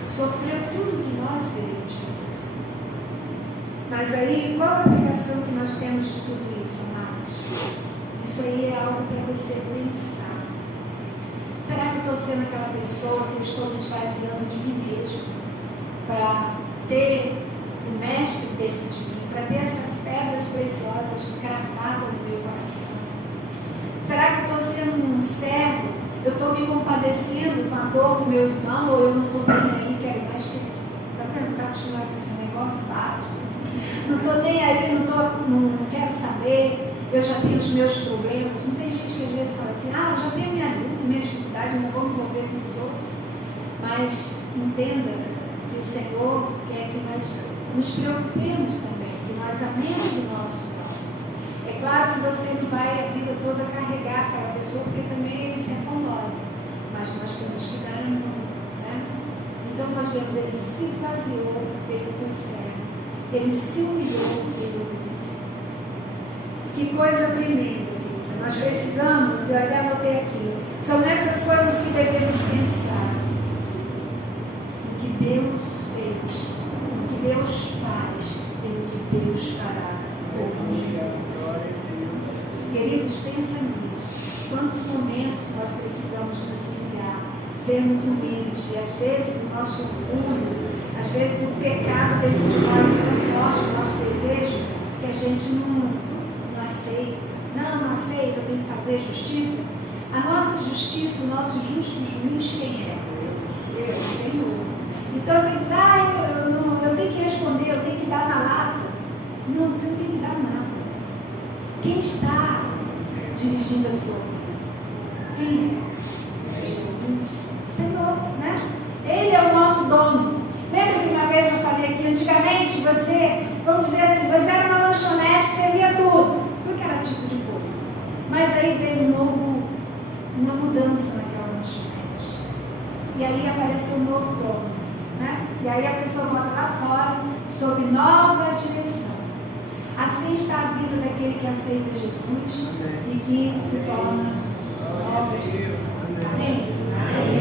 sofreu tudo que nós deveríamos ter sofrido. Mas aí, qual a aplicação que nós temos de tudo isso, amados? Isso aí é algo para você pensar. Será que eu estou sendo aquela pessoa que eu estou me esvaziando de mim mesmo para ter o Mestre dentro de mim, para ter essas pedras preciosas cravadas no meu coração? Será que eu estou sendo um servo? Eu estou me compadecendo com a dor do meu irmão, ou eu não estou nem aí, quero mais que isso? Está vendo? Está acostumado com esse negócio de baixo? Não estou nem aí, não quero saber, eu já tenho os meus problemas. Não tem gente que às vezes fala assim, eu já tenho minha luta, minha dificuldade, não vou me envolver com os outros. Mas entenda que o Senhor quer que nós nos preocupemos também, que nós amemos o nosso próximo. É claro que você não vai a vida toda carregar aquela pessoa, porque também ele se incomoda. Mas nós temos que dar a mão, né? Então nós vemos, ele se esvaziou, ele foi servo. Ele se humilhou, ele obedeceu. Que coisa tremenda, querida. Nós precisamos, eu até anotei aqui, são nessas coisas que devemos pensar. No que Deus fez, no que Deus faz e no que Deus fará por mim e você. Queridos, pensa nisso. Quantos momentos nós precisamos nos humilhar, sermos humildes, e às vezes o nosso orgulho, às vezes o pecado dentro de nós é tão forte, o nosso desejo, que a gente não aceita. Não aceita, eu tenho que fazer justiça. A nossa justiça, o nosso justo juiz, quem é? Eu, o Senhor. Então você diz, eu tenho que responder, eu tenho que dar na lata. Não, você não tem que dar nada. Quem está dirigindo a sua vida? Quem é? É Jesus, Senhor, né? Ele é o nosso dono. Lembra que uma vez eu falei aqui, antigamente você, vamos dizer assim, você era uma lanchonete que você via tudo que era tipo de coisa. Mas aí veio uma mudança naquela lanchonete. E aí apareceu um novo dono, né? E aí a pessoa bota lá fora, sob nova direção. Assim está a vida daquele que aceita Jesus e que se torna nova direção. Amém?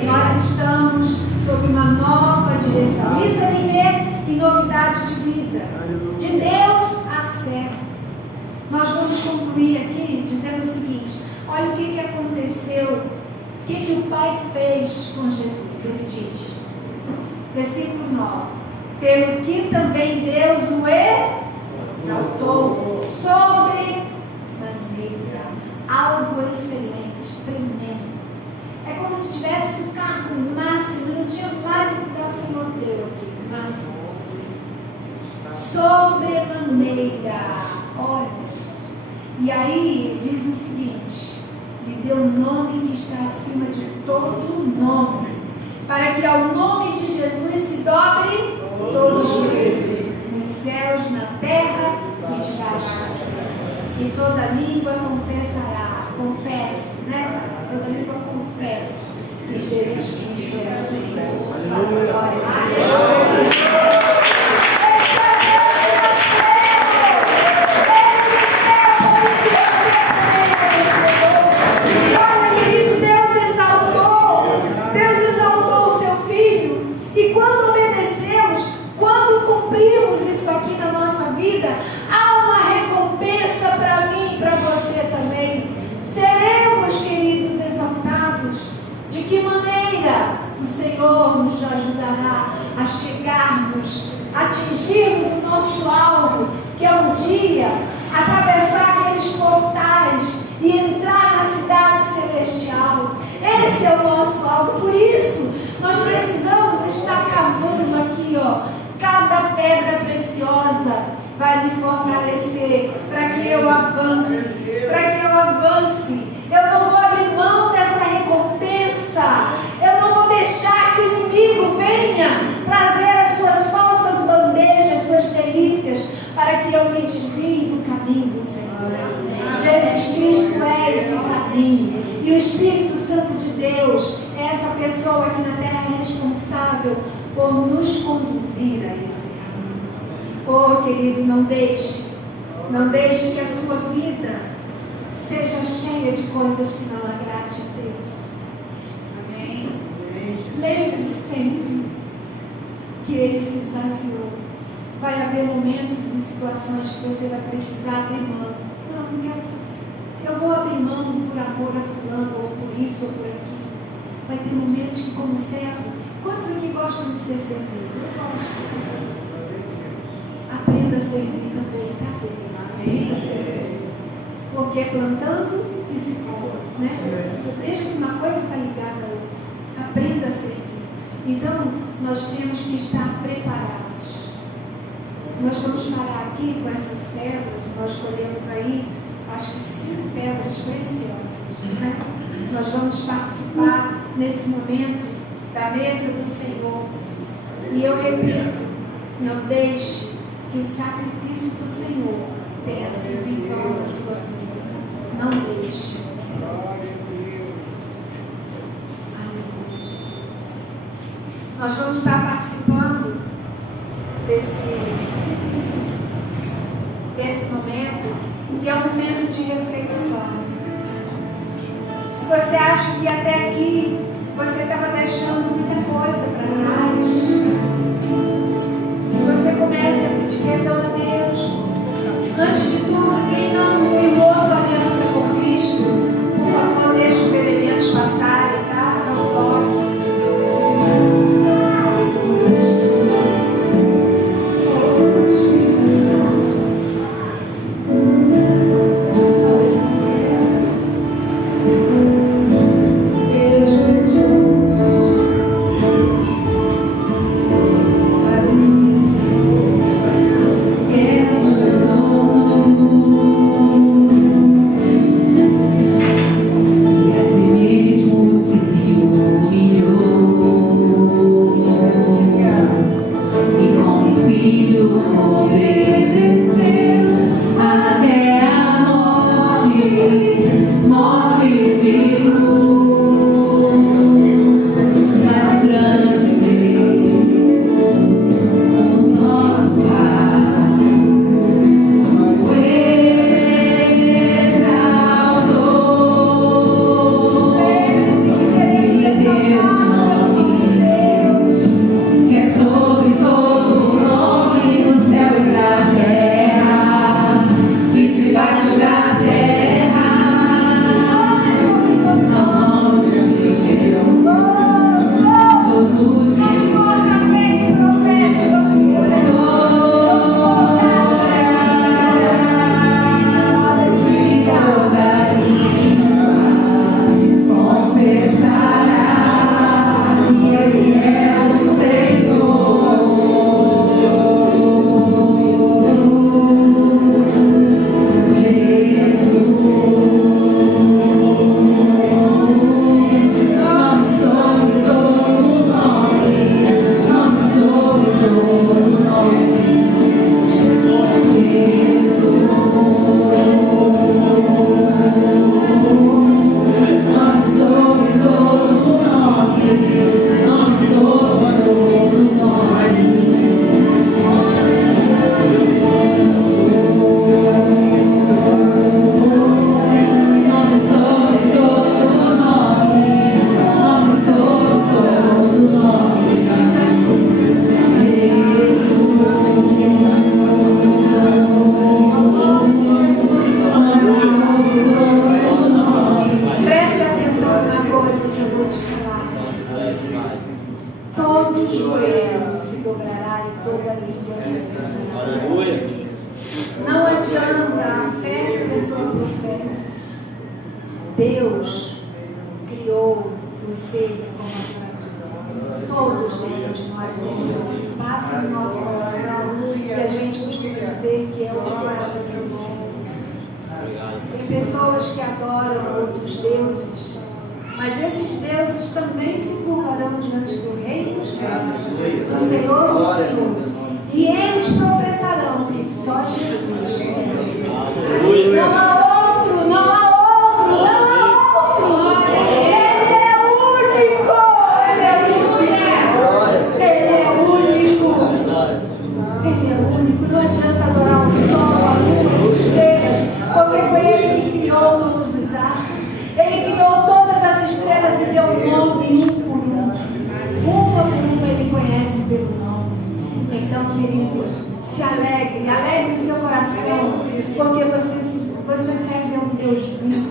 Nós estamos sob uma nova direção. Isso é viver em novidade de vida. De Deus a servo. Nós vamos concluir aqui dizendo o seguinte: olha o que aconteceu, o que o Pai fez com Jesus. Ele diz, versículo 9: pelo que também Deus o exaltou sobremaneira, algo excelente, tremendo. É como se tivesse o cargo máximo, não tinha mais o que o Senhor deu aqui, máximo. Sobremaneira, olha, E aí ele diz o seguinte: lhe deu um nome que está acima de todo nome, para que ao nome de Jesus se dobre todo o joelho, nos céus, na terra e debaixo da terra. E toda língua confesse, né? Toda língua confesse que Jesus Cristo é o Senhor. Glória a Deus. Isso aqui na nossa vida, há uma recompensa para mim e para você também. Seremos, queridos, exaltados. De que maneira o Senhor nos ajudará a chegarmos, a atingirmos o nosso alvo, que é um dia atravessar aqueles portais e entrar na cidade celestial. Esse é o nosso alvo. Por isso, nós precisamos estar cavando aqui, cada pedra preciosa vai me fortalecer para que eu avance, Eu não vou abrir mão dessa recompensa. Eu não vou deixar que o inimigo venha trazer as suas falsas bandejas, suas delícias, para que eu me desvie do caminho do Senhor. Jesus Cristo é esse caminho. E o Espírito Santo de Deus é essa pessoa que na terra é responsável por nos conduzir a esse caminho. Oh, querido, não deixe que a sua vida seja cheia de coisas que não agrade a Deus. Amém? Lembre-se sempre que Ele se esvaziou. Vai haver momentos e situações que você vai precisar abrir mão. Não quero saber. Eu vou abrir mão por amor a fulano, ou por isso, ou por aquilo. Vai ter momentos que, como servo, quantos aqui gostam de ser servido? Eu gosto. Aprenda a servir também, tá, querida? Aprenda a servir. Porque é plantando que se colhe, né? Veja que uma coisa está ligada à outra. Aprenda a servir. Então, nós temos que estar preparados. Nós vamos parar aqui com essas pedras. Nós colhemos aí, acho que 5 pedras preciosas, né? Nós vamos participar nesse momento da mesa do Senhor. E eu repito, não deixe que o sacrifício do Senhor tenha sido em vão da sua vida. Não deixe. Aleluia, Jesus. Nós vamos estar participando desse momento, que é um momento de reflexão. Se você acha que até aqui você estava deixando muita coisa para trás, você começa a pedir perdão a Deus. Antes de tudo, quem não firmou sua aliança com Cristo, por favor, deixe os elementos passarem, tá? Não toque. Jesus. Oh, Espírito Santo. Deus grandioso. todo joelho se dobrará e toda língua confessará. Não adianta a fé que a pessoa professa. Deus criou você como criatura. Todos dentro de nós temos esse espaço no nosso coração que a gente costuma dizer que é o quarto do céu. Tem pessoas que adoram outros deuses, mas esses deuses também se curvarão diante do Rei dos Reis, do Senhor dos Senhores. E eles professarão que só Jesus é o Senhor. Não há outro, não há outro, não há outro. Ele é único, Ele é único, Ele é único. Ele é único. Não adianta adorar o sol, a lua, as estrelas, porque foi Ele que criou todos os astros. Ele criou todas as estrelas e deu nome um por um. Uma por uma Ele conhece pelo nome. Então, queridos, se alegre, alegre o seu coração, porque você serve a um Deus vivo,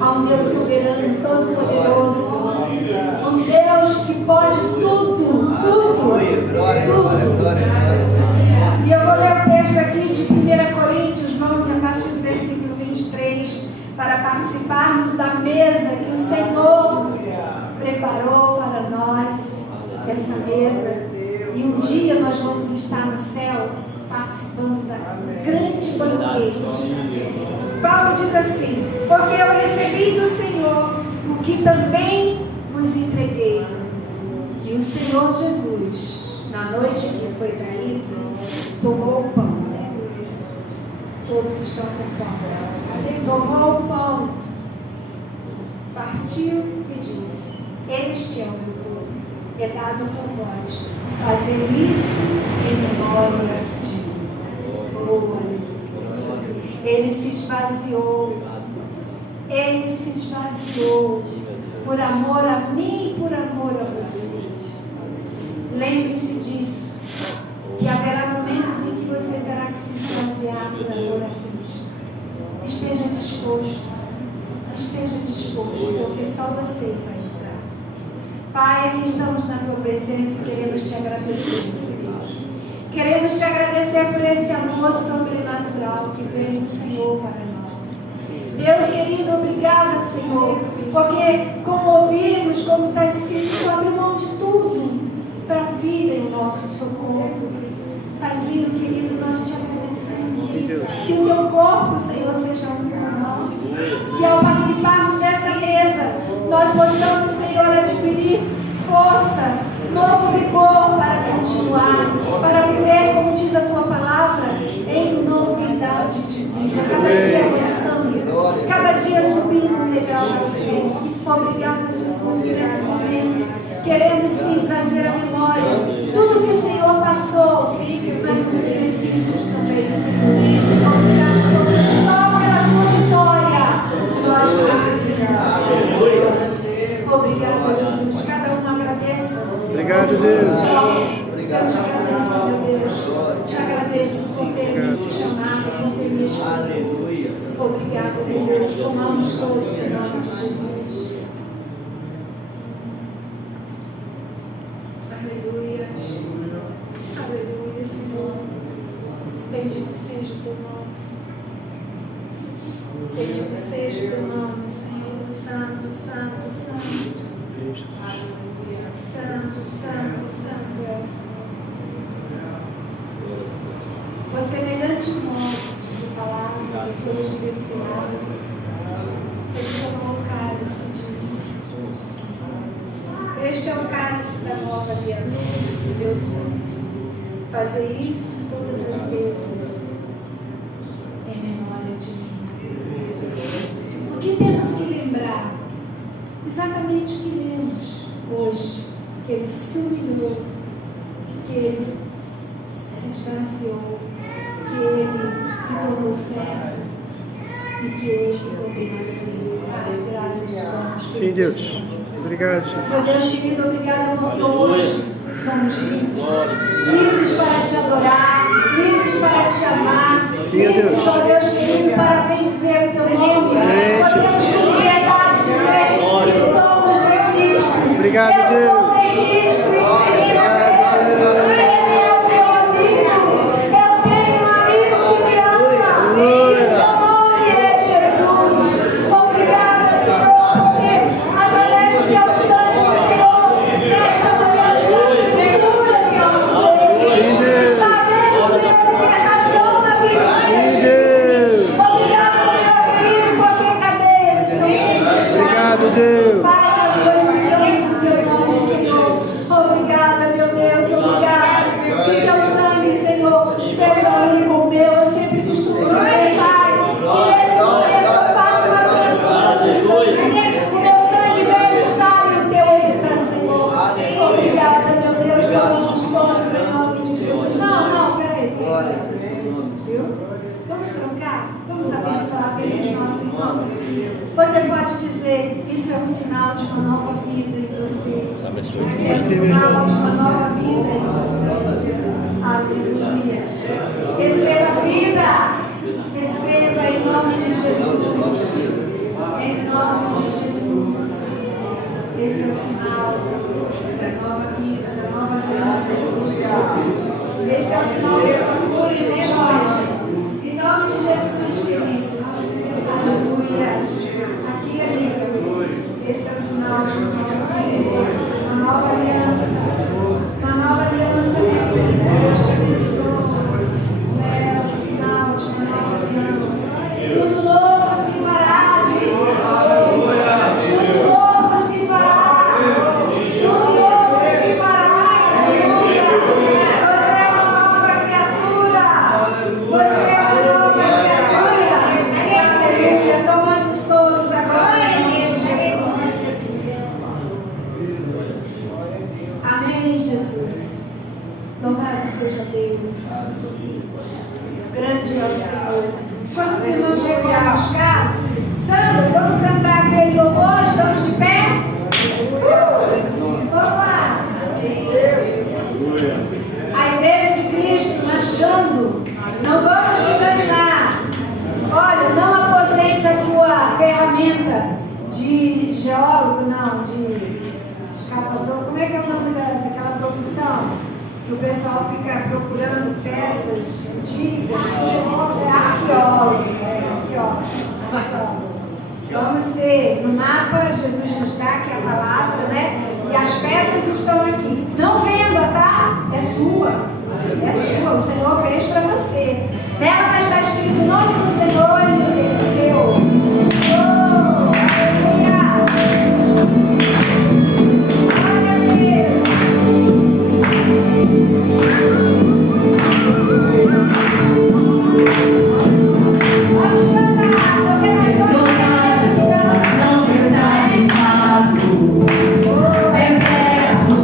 a um Deus soberano, todo-poderoso, um Deus que pode tudo, tudo. E eu vou ler o texto aqui de 1 Coríntios 11, a partir do versículo 23, para participarmos da mesa que o Senhor preparou para nós, essa mesa. E um dia nós vamos estar no céu participando do grande banquete. Paulo diz assim: porque eu recebi do Senhor o que também vos entreguei, que o Senhor Jesus, na noite que foi traído, tomou o pão. Todos estão com pão. Tomou o pão, partiu e disse: este é o meu corpo, é dado por vós. Fazer isso em memória de mim. Ele se esvaziou. Ele se esvaziou por amor a mim e por amor a você. Lembre-se disso, que haverá momentos em que você terá que se esvaziar por amor a Cristo. Esteja disposto, porque só você vai. Pai, aqui estamos na Tua presença e queremos Te agradecer, meu Deus. Queremos Te agradecer por esse amor sobrenatural que veio do Senhor para nós. Deus querido, obrigada, Senhor, porque como ouvimos, como está escrito, só abriu mão de tudo para vir em nosso socorro. Paizinho querido, nós Te agradecemos. Que o Teu corpo, Senhor, seja um com nós. Que ao participarmos dessa mesa, nós possamos, Senhor, adquirir força, novo vigor para continuar, para viver, como diz a Tua palavra, em novidade de vida, cada dia avançando, cada dia subindo um degrau da fé. Obrigada, Jesus, por esse momento. Queremos sim trazer à memória tudo que o Senhor passou, mas os benefícios também, Senhor. Obrigada, porque só pela Tua vitória nós conseguimos, Senhor. Obrigada, Jesus. Cada um agradeça. Obrigado, Deus. Eu te agradeço, meu Deus. Te agradeço por ter me chamado, por ter me escolhido. Obrigado, meu Deus. Tomamos todos em nome de Jesus. Aleluia. Aleluia, Senhor. Bendito seja o Teu nome. Bendito seja o Teu nome, Senhor. Santo, santo, santo. Santo, santo, santo é o Senhor. Por semelhante modo de palavra, depois de ter ceado, ele tomou o cálice e disse: este é o cálice da nova aliança do meu sangue. Fazer isso todas as vezes em memória de mim. O que temos que lembrar? Exatamente o que lemos hoje, que Ele se humilhou, que Ele se esvaziou, que Ele se tornou servo e que Ele obedeceu. Pai, graças a Deus. Sim, Deus. Obrigado. Meu Deus querido, obrigado porque hoje somos livres para Te adorar, livres para Te amar, livres, ó Deus querido, para bendizer o Teu nome. Podemos com liberdade dizer que somos de Cristo. Obrigado, Deus. ministro infinito. Ele é o meu amigo. Eu tenho um amigo que me ama. E seu nome é Jesus. Obrigada, Senhor, porque através do teu sangue, Senhor, nesta manhã de cura, meu Senhor. Está havendo, Senhor, libertação na vida de Jesus. Obrigada, Senhor querido, porque cadeias estão sendo quebradas. Obrigado, Deus. Pai, nós glorificamos o teu nome, Senhor. Obrigada, meu Deus, obrigada. Que teu sangue, Senhor, seja único o meu. Eu sempre costumo dizer, Pai, que nesse momento eu faço uma transfusão de sangue. O meu sangue vem e sai, o teu entra, Senhor. Obrigada, meu Deus, tomamos todos em nome de Jesus. Não, peraí. Viu? Vamos trocar? Vamos abençoar a vida de nosso irmão. Você pode dizer, isso é um sinal de uma nova vida em você. Isso é um sinal de uma nova vida em você. Aleluia. Receba vida. Receba em nome de Jesus. Em nome de Jesus. Esse é o sinal da nova vida, da nova aliança em Cristo Jesus. Esse é o sinal da cura e misericórdia. Em nome de Jesus, querido. Aleluia. Aqui, amigo. Esse é o sinal de uma nova aliança. Uma nova aliança, querida. Deus te abençoe. É o sinal de uma nova aliança. Tudo novo se fará, disse o Senhor. Tudo novo se fará. Tudo novo se fará. Aleluia. Você é uma nova criatura. Você é uma nova criatura. Aleluia. Tomamos todos agora em nome de Jesus. Amém, Jesus. Louvado seja Deus. Grande é o Senhor. Quantos irmãos chegaram aos carros? Sandro, vamos cantar aquele louvor? Estamos de pé? Vamos lá. A Igreja de Cristo marchando. Não vamos desanimar. Olha, não aposente a sua ferramenta de geólogo, não, de escapador. Como é que é o nome daquela profissão? Que o pessoal fica procurando peças antigas. Arqueólogo. Vamos ser no mapa, Jesus nos dá, que é a palavra, né? E as pedras estão aqui. Não venda, tá? É sua. É sua. O Senhor fez para você. Nela vai estar escrito o nome do Senhor e o seu. Oh, aleluia. Glória a Deus. Vamos cantar, porque nós somos não pensar. Eu peço,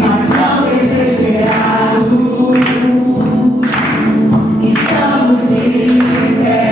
mas não desesperado. Estamos de pé.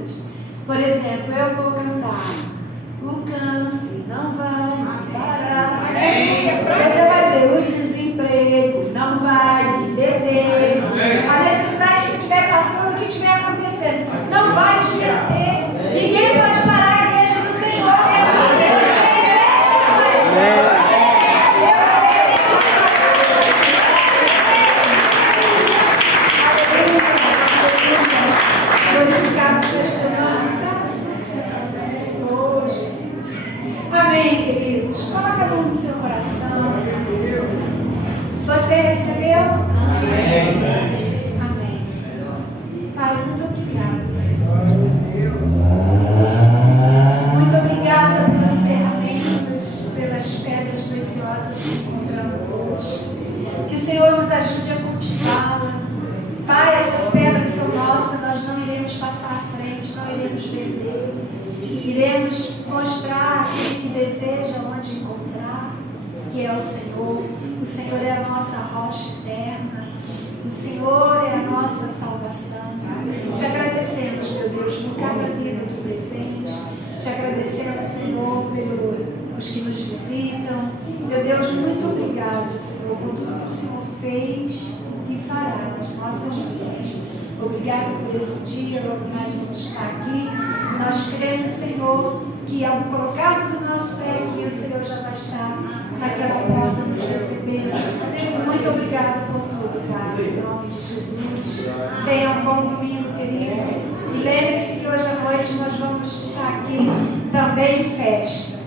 todas. Por exemplo, eu vou cantar. O câncer não vai me parar. Você vai dizer, o desemprego não vai me deter. A necessidade que você estiver passando, o que estiver acontecendo, não vai te deter. Ninguém pode parar a igreja do Senhor. Glorificado seja o nome, sabe? Oh, Jesus. Amém, queridos. Coloca a mão no seu coração. Você recebeu? Amém. Amém. Pai, muito obrigada, Senhor. Muito obrigada pelas ferramentas, pelas pedras preciosas que encontramos hoje. Que o Senhor nos ajude a cultivá-la. Pai, essas pedras são nossas, nós não iremos passar à frente, não iremos vender. Iremos mostrar aquele que deseja onde encontrar, que é o Senhor. O Senhor é a nossa rocha eterna. O Senhor é a nossa salvação. Te agradecemos, meu Deus, por cada vida aqui presente. Te agradecemos, Senhor, pelos que nos visitam. Meu Deus, muito obrigada, Senhor, por tudo que o Senhor fez e fará nas nossas vidas. Obrigado por esse dia, logo mais vamos estar aqui. Nós cremos, Senhor, que ao colocarmos o nosso pé aqui, o Senhor já vai estar naquela porta nos recebendo. Muito obrigado por tudo, Pai, em nome de Jesus. Tenha um bom domingo, querido. E lembre-se que hoje à noite nós vamos estar aqui também em festa.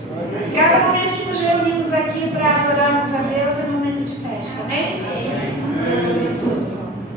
Cada momento que nos reunimos aqui para adorarmos a Deus é momento de festa, amém? Deus abençoe.